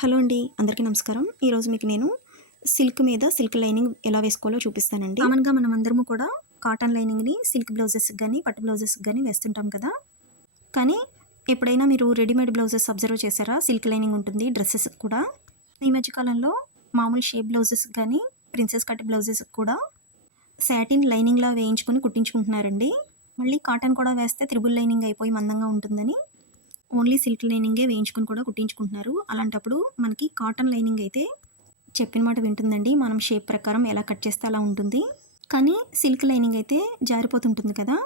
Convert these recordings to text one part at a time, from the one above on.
Hello అండి అందరికీ నమస్కారం. ఈరోజు మీకు నేను సిల్క్ మీద సిల్క్ లైనింగ్ ఎలా వేసుకోవాలో చూపిస్తానండి. కామన్గా మనం అందరము కూడా కాటన్ లైనింగ్ని సిల్క్ బ్లౌజెస్కి కానీ పట్టు బ్లౌజెస్కి కానీ వేస్తుంటాం కదా. కానీ ఎప్పుడైనా మీరు రెడీమేడ్ బ్లౌజెస్ అబ్జర్వ్ చేశారా? సిల్క్ లైనింగ్ ఉంటుంది డ్రెస్సెస్ కూడా. ఈ మధ్యకాలంలో మామూలు షేప్ బ్లౌజెస్ కానీ ప్రిన్సెస్ కట్ బ్లౌజెస్ కూడా శాటిన్ లైనింగ్లా వేయించుకొని కుట్టించుకుంటున్నారండి. మళ్ళీ కాటన్ కూడా వేస్తే త్రిబుల్ లైనింగ్ అయిపోయి మందంగా ఉంటుందని ఓన్లీ సిల్క్ లైనింగే వేయించుకుని కూడా కుట్టించుకుంటున్నారు. అలాంటప్పుడు మనకి కాటన్ లైనింగ్ అయితే చెప్పిన మాట వింటుందండి. మనం షేప్ ప్రకారం ఎలా కట్ చేస్తే అలా ఉంటుంది. కానీ సిల్క్ లైనింగ్ అయితే జారిపోతుంటుంది కదా.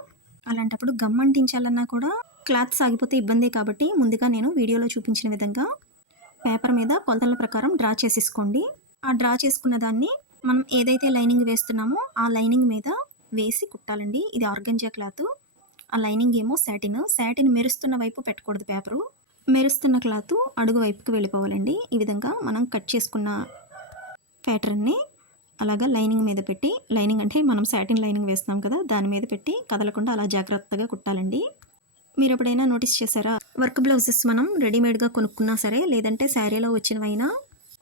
అలాంటప్పుడు గమ్ అంటించాలన్నా కూడా క్లాత్ సాగిపోతే ఇబ్బందే కాబట్టి ముందుగా నేను వీడియోలో చూపించిన విధంగా పేపర్ మీద కొలతల ప్రకారం డ్రా చేసేసుకోండి. ఆ డ్రా చేసుకున్న దాన్ని మనం ఏదైతే లైనింగ్ వేస్తున్నామో ఆ లైనింగ్ మీద వేసి కుట్టాలండి. ఇది ఆర్గంజా క్లాత్. ఆ లైనింగ్ ఏమో శాటిన్ శాటిన్ మెరుస్తున్న వైపు పెట్టకూడదు పేపరు మెరుస్తున్న క్లాత్ అడుగు వైపుకి వెళ్ళిపోవాలండి. ఈ విధంగా మనం కట్ చేసుకున్న ప్యాటర్న్ని అలాగా లైనింగ్ మీద పెట్టి లైనింగ్ అంటే మనం శాటిన్ లైనింగ్ వేస్తాం కదా దాని మీద పెట్టి కదలకుండా అలా జాగ్రత్తగా కుట్టాలండి. మీరు ఎప్పుడైనా నోటీస్ చేశారా? వర్క్ బ్లౌజెస్ మనం రెడీమేడ్గా కొనుక్కున్నా సరే లేదంటే శారీలో వచ్చినవైనా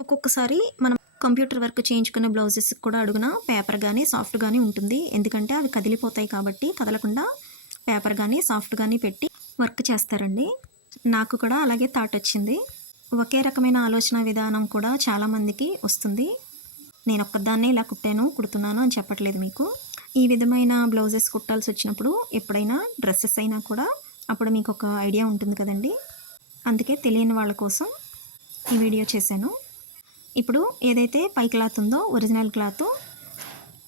ఒక్కొక్కసారి మనం కంప్యూటర్ వర్క్ చేయించుకున్న బ్లౌజెస్ కూడా అడుగున పేపర్ కానీ సాఫ్ట్ కానీ ఉంటుంది. ఎందుకంటే అవి కదిలిపోతాయి కాబట్టి కదలకుండా పేపర్ కానీ సాఫ్ట్ కానీ పెట్టి వర్క్ చేస్తారండి. నాకు కూడా అలాగే థాట్ వచ్చింది. ఒకే రకమైన ఆలోచన విధానం కూడా చాలామందికి వస్తుంది. నేను ఒక్కదాన్నే ఇలా కుట్టాను కుడుతున్నాను అని చెప్పట్లేదు మీకు. ఈ విధమైన బ్లౌజెస్ కుట్టాల్సి వచ్చినప్పుడు ఎప్పుడైనా డ్రెస్సెస్ అయినా కూడా అప్పుడు మీకు ఒక ఐడియా ఉంటుంది కదండి. అందుకే తెలియని వాళ్ళ కోసం ఈ వీడియో చేశాను. ఇప్పుడు ఏదైతే పై క్లాత్ ఉందో ఒరిజినల్ క్లాత్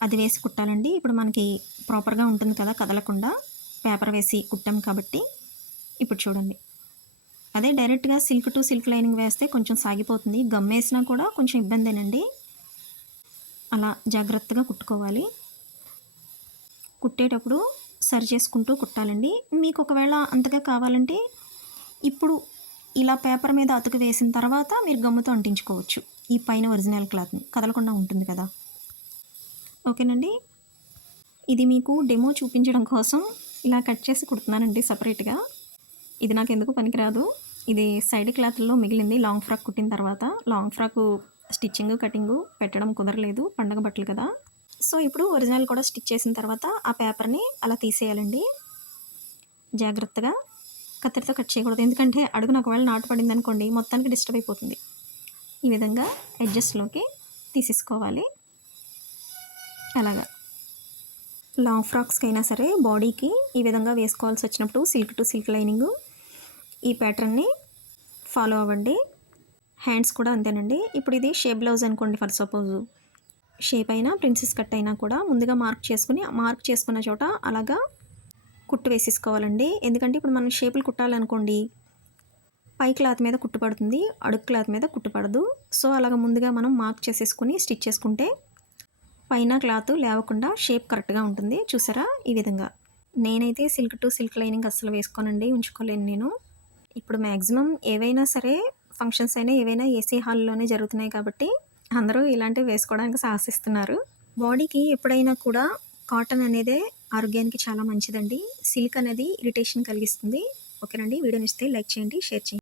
అది వేసి కుట్టాలండి. ఇప్పుడు మనకి ప్రాపర్గా ఉంటుంది కదా కదలకుండా. పేపర్ వేసి కుట్టాం కాబట్టి ఇప్పుడు చూడండి. అదే డైరెక్ట్గా సిల్క్ టు సిల్క్ లైనింగ్ వేస్తే కొంచెం సాగిపోతుంది. గమ్ వేసినా కూడా కొంచెం ఇబ్బందేనండి. అలా జాగ్రత్తగా కుట్టుకోవాలి. కుట్టేటప్పుడు సరి చేసుకుంటూ కుట్టాలండి. మీకు ఒకవేళ అంతగా కావాలంటే ఇప్పుడు ఇలా పేపర్ మీద అతుకు వేసిన తర్వాత మీరు గమ్ముతో అంటించుకోవచ్చు. ఈ పైన ఒరిజినల్ క్లాత్ని. కదలకుండా ఉంటుంది కదా. ఓకేనండి? ఇది మీకు డెమో చూపించడం కోసం ఇలా కట్ చేసి కుడుతున్నానండి సపరేట్గా. ఇది నాకు ఎందుకు పనికిరాదు. ఇది సైడ్ క్లాత్లో మిగిలింది లాంగ్ ఫ్రాక్ కుట్టిన తర్వాత. లాంగ్ ఫ్రాక్ స్టిచ్చింగ్ కటింగ్ పెట్టడం కుదరలేదు. పండగ బట్టలు కదా. సో ఇప్పుడు ఒరిజినల్ కూడా స్టిచ్ చేసిన తర్వాత ఆ పేపర్ని అలా తీసేయాలండి. జాగ్రత్తగా కత్తెరతో కట్ చేయకూడదు. ఎందుకంటే అడుగున ఒకవేళ నాటు పడింది అనుకోండి మొత్తానికి డిస్టర్బ్ అయిపోతుంది. ఈ విధంగా అడ్జస్ట్లోకి తీసేసుకోవాలి. అలాగా. లాంగ్ ఫ్రాక్స్కి అయినా సరే బాడీకి ఈ విధంగా వేసుకోవాల్సి వచ్చినప్పుడు సిల్క్ టు సిల్క్ లైనింగ్. ఈ ప్యాటర్న్ని ఫాలో అవ్వండి. హ్యాండ్స్ కూడా అంతేనండి. ఇప్పుడు ఇది షేప్ బ్లౌజ్ అనుకోండి ఫర్ సపోజ్. షేప్ అయినా ప్రిన్సెస్ కట్ అయినా కూడా ముందుగా మార్క్ చేసుకుని మార్క్ చేసుకున్న చోట అలాగా కుట్టు వేసేసుకోవాలండి. ఎందుకంటే ఇప్పుడు మనం షేపులు కుట్టాలనుకోండి పై క్లాత్ మీద కుట్టుపడుతుంది అడుగు క్లాత్ మీద కుట్టుపడదు సో అలాగ ముందుగా మనం మార్క్ చేసేసుకుని స్టిచ్ చేసుకుంటే పైన క్లాత్ లేవకుండా షేప్ కరెక్ట్గా ఉంటుంది. చూసారా? ఈ విధంగా. నేనైతే సిల్క్ టు సిల్క్ లైనింగ్ అస్సలు వేసుకోనండి ఉంచుకోలేను నేను. ఇప్పుడు మ్యాక్సిమం ఏవైనా సరే ఫంక్షన్స్ అయినా ఏవైనా ఏసీ హాల్లోనే జరుగుతున్నాయి కాబట్టి అందరూ ఇలాంటివి వేసుకోవడానికి సాహసిస్తున్నారు. బాడీకి ఎప్పుడైనా కూడా కాటన్ అనేదే ఆరోగ్యానికి చాలా మంచిదండి. సిల్క్ అనేది ఇరిటేషన్ కలిగిస్తుంది. ఓకేనండి? వీడియో ఇస్తే లైక్ చేయండి షేర్ చేయండి.